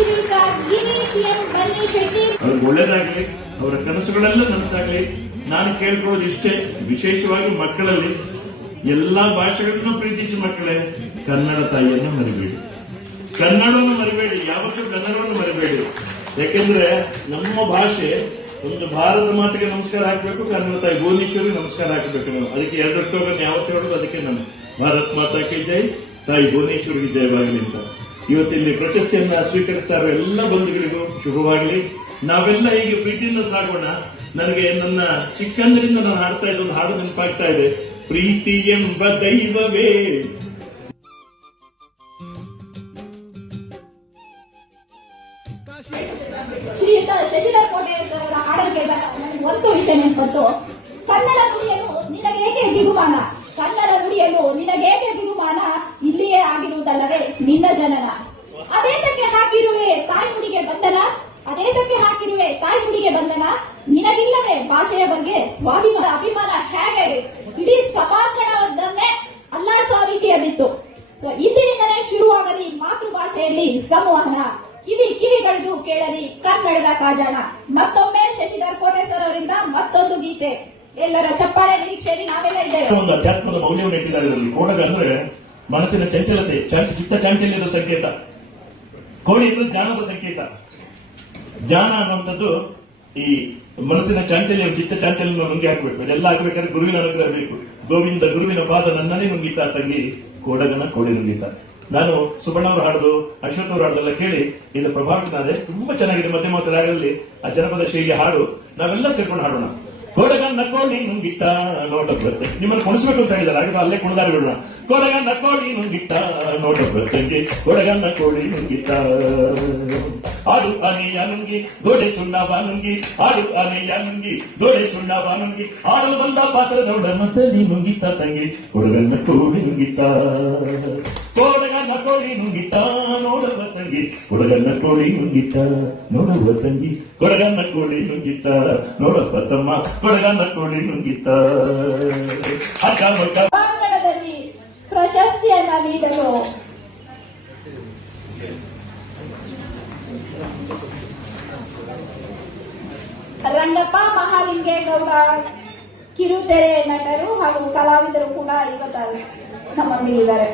Srikanth Girish M ಬನ್ನಿ ಶೆಟ್ಟಿ ಅವ್ರಿಗೆ ಒಳ್ಳೇದಾಗ್ಲಿ, ಅವರ ಕನಸುಗಳೆಲ್ಲ ನನಸಾಗ್ಲಿ. ನಾನು ಕೇಳ್ಕೊಳ್ಳೋದು ಇಷ್ಟೇ, ವಿಶೇಷವಾಗಿ ಮಕ್ಕಳಲ್ಲಿ ಎಲ್ಲಾ ಭಾಷೆಗಳನ್ನು ಪ್ರೀತಿಸಿ ಮಕ್ಕಳೇ, ಕನ್ನಡ ತಾಯಿಯನ್ನು ಮರಿಬೇಡಿ, ಕನ್ನಡವನ್ನು ಮರಿಬೇಡಿ, ಯಾವತ್ತೂ ಕನ್ನಡವನ್ನು ಮರಿಬೇಡಿ. ಯಾಕೆಂದ್ರೆ ನಮ್ಮ ಭಾಷೆ ಒಂದು ಭಾರತ ಮಾತೆಗೆ ನಮಸ್ಕಾರ ಹಾಕಬೇಕು, ಕನ್ನಡ ತಾಯಿ ಭುವನೇಶ್ವರಿಗೆ ನಮಸ್ಕಾರ ಹಾಕಬೇಕು. ನಾವು ಅದಕ್ಕೆ 2 ಅಕ್ಟೋಬರ್ ಯಾವತ್ತು ಹೇಳೋದು, ಅದಕ್ಕೆ ನಮ್ಮ ಭಾರತ್ ಮಾತಾಕ್ಕೆ ಜೈ, ತಾಯಿ ಭುವನೇಶ್ವರಿಗೆ ಜಯವಾಗಲಿ ಅಂತ. ಇವತ್ತಿಲ್ಲಿ ಪ್ರಶಸ್ತಿಯನ್ನ ಸ್ವೀಕರಿಸಿದ ಎಲ್ಲ ಬಂಧುಗಳಿಗೂ ಶುಭವಾಗಲಿ. ನಾವೆಲ್ಲ ಹೀಗೆ ಪ್ರೀತಿಯಿಂದ ಸಾಗೋಣ. ನನಗೆ ನನ್ನ ಚಿಕ್ಕಂದಿನಿಂದ ನಾನು ಹಾಡ್ತಾ ಇದ್ದ ಒಂದು ಹಾಡು ನೆನಪಾಗ್ತಾ ಇದೆ, ಪ್ರೀತಿ ಎಂಬ ದೈವವೇ ಶ್ರೀಯುತ ಶಶಿಧರ್ ಕೋಟೆ ಅವರ ಹಾಡನ್ನು ಕೇಳಿದಾಗ ನನಗೆ ಒಂದು ವಿಷಯ ನೆನಪತ್ತು. ಕನ್ನಡ ನುಡಿಯಲು ನಿನಗೇಕೆ ಬಿಗುಮಾನ, ಕನ್ನಡ ನುಡಿಯಲು ನಿನಗೇಕೆ ಬಿಗುಮಾನ, ಇಲ್ಲಿಯೇ ಆಗಿರುವುದಲ್ಲವೇ ನಿನ್ನ ಜನನ. ಅದೇತಕ್ಕೆ ಹಾಕಿರುವೆ ತಾಯ್ನುಡಿಗೆ ಬಂಧನ, ಅದೇತಕ್ಕೆ ಹಾಕಿರುವೆ ತಾಯ್ನುಡಿಗೆ ಬಂಧನ, ನಿನಗಿಲ್ಲವೇ ಭಾಷೆಯ ಬಗ್ಗೆ ಸ್ವಾಭಿಮಾನ, ಅಭಿಮಾನ ಹೇಗೆ ಇಡೀ ಸಭಾಂಗಣವನ್ನೇ ಅಲ್ಲಾಡಿಸೋ ರೀತಿಯಲ್ಲಿತ್ತು. ಸೊ ಇಂದಿನಿಂದಲೇ ಶುರುವಾಗಲಿ ಮಾತೃಭಾಷೆಯಲ್ಲಿ ಸಂವಹನ, ಕಿವಿಗಳಿಗೂ ಕೇಳಲಿ ಕನ್ನಡದ ಕಾಜಾಣ. ಮತ್ತೊಮ್ಮೆ ಶಶಿಧರ್ ಕೋಟೆ ಸರ್ ಅವರಿಂದ ಮತ್ತೊಂದು ಗೀತೆ. ಎಲ್ಲರ ಚಪ್ಪಾಳೆ ನಿರೀಕ್ಷೆಯಲ್ಲಿ ನಾವೆಲ್ಲ ಇದ್ದೇವೆ. ಒಂದು ಅಧ್ಯಾತ್ಮದ ಮೌಲ್ಯವನ್ನು ಇಟ್ಟಿದ್ದಾರೆ ಇದರಲ್ಲಿ. ಕೋಡಗ ಅಂದ್ರೆ ಮನಸ್ಸಿನ ಚಂಚಲತೆ, ಚಿತ್ತ ಚಾಂಚಲ್ಯದ ಸಂಕೇತ. ಕೋಡಿ ಅಂದ್ರೆ ಜ್ಞಾನದ ಸಂಕೇತ. ಜ್ಞಾನ ಅನ್ನುವಂಥದ್ದು ಈ ಮನಸ್ಸಿನ ಚಾಂಚಲ್ಯ, ಚಿತ್ತ ಚಾಂಚಲ್ಯ ನುಂಗಿ ಹಾಕಬೇಕು. ಇದೆಲ್ಲ ಹಾಕಬೇಕಾದ್ರೆ ಗುರುವಿನ ಅನುಗ್ರಹ ಬೇಕು. ಗೋವಿಂದ ಗುರುವಿನ ಪಾದ ನನ್ನನ್ನೇ ನುಂಗಿತ ತಂಗಿ, ಕೋಡಗನ ಕೋಡಿ ನುಂಗಿತ. ನಾನು ಸುಬಣ್ಣ ಅವರು ಹಾಡುದು, ಅಶ್ವಥ್ ಅವರು ಹಾಡುದೆಲ್ಲ ಕೇಳಿ ಇದು ಪ್ರಭಾವಿತನಾದೆ. ತುಂಬಾ ಚೆನ್ನಾಗಿದೆ. ಮಧ್ಯಮ ರಾಗದಲ್ಲಿ ಆ ಜನಪದ ಶೈಲಿ ಹಾಡು ನಾವೆಲ್ಲ ಸೇರ್ಕೊಂಡು ಹಾಡೋಣ. ಕೋಡಗನ್ನ ಕೋಡಿ ನುಂಗಿತ್ತ ನೋಟ ಬರುತ್ತೆ. ನಿಮ್ಮನ್ನು ಕುಣಿಸ್ಬೇಕು ಅಂತ ಹೇಳಿದ್ದಾರೆ, ಹಾಗೆ ಅಲ್ಲೇ ಕುಣಿದಾರಿ ಬಿಡೋಣ. ಕೋಡಗನ್ನ ಕೋಡಿ ನುಂಗಿತ್ತ ನೋಟ ಬರ್ತಂಗೆ, ಕೋಡಗನ್ನ ಕೋಡಿ ನುಂಗಿತ್ತ. ಆಡು ಆನೆಯ ನುಂಗಿ ಗೋಡೆ ಸುಣ್ಣವ ನುಂಗಿ, ಆಡು ಆನೆಯ ನುಂಗಿ ಗೋಡೆ ಸುಣ್ಣವ ನುಂಗಿ, ಆಡಲು ಬಂದ ಪಾತ್ರದೊಡ ಮತ್ತಲ್ಲಿ ನುಂಗಿತ್ತ ತಂಗಿ, ಕೋಡಗನ್ನ ಕೋಡಿ ನುಂಗಿತ್ತ. ಕೋಡಗನ್ನ ಕೋಡಿ ನುಂಗಿತ್ತ ನೋಡುವ ತಂಗಿ, ಕೊಡಗನ್ನ ಕೋಡಿ ನುಂಗಿತ್ತ ನೋಡುವ ತಂಗಿ, ಕೊಡಗನ್ನ ಕೋಡಿ ನುಂಗಿತ್ತ ನೋಡಪ್ಪ ತಮ್ಮ, ಕೊಡಗನ್ನ ಕೋಡಿ ನುಂಗಿತ್ತ. ಸಭಾಂಗಣದಲ್ಲಿ ಪ್ರಶಸ್ತಿಯನ್ನ ನೀಡಲು ರಂಗಪ್ಪ ಮಹಾಲಿಂಗೇಗೌಡ, ಕಿರುತೆರೆ ನಟರು ಹಾಗೂ ಕಲಾವಿದರು ಕೂಡ ಇವತ್ತು ನಮ್ಮೊಂದಿಗಿದ್ದಾರೆ.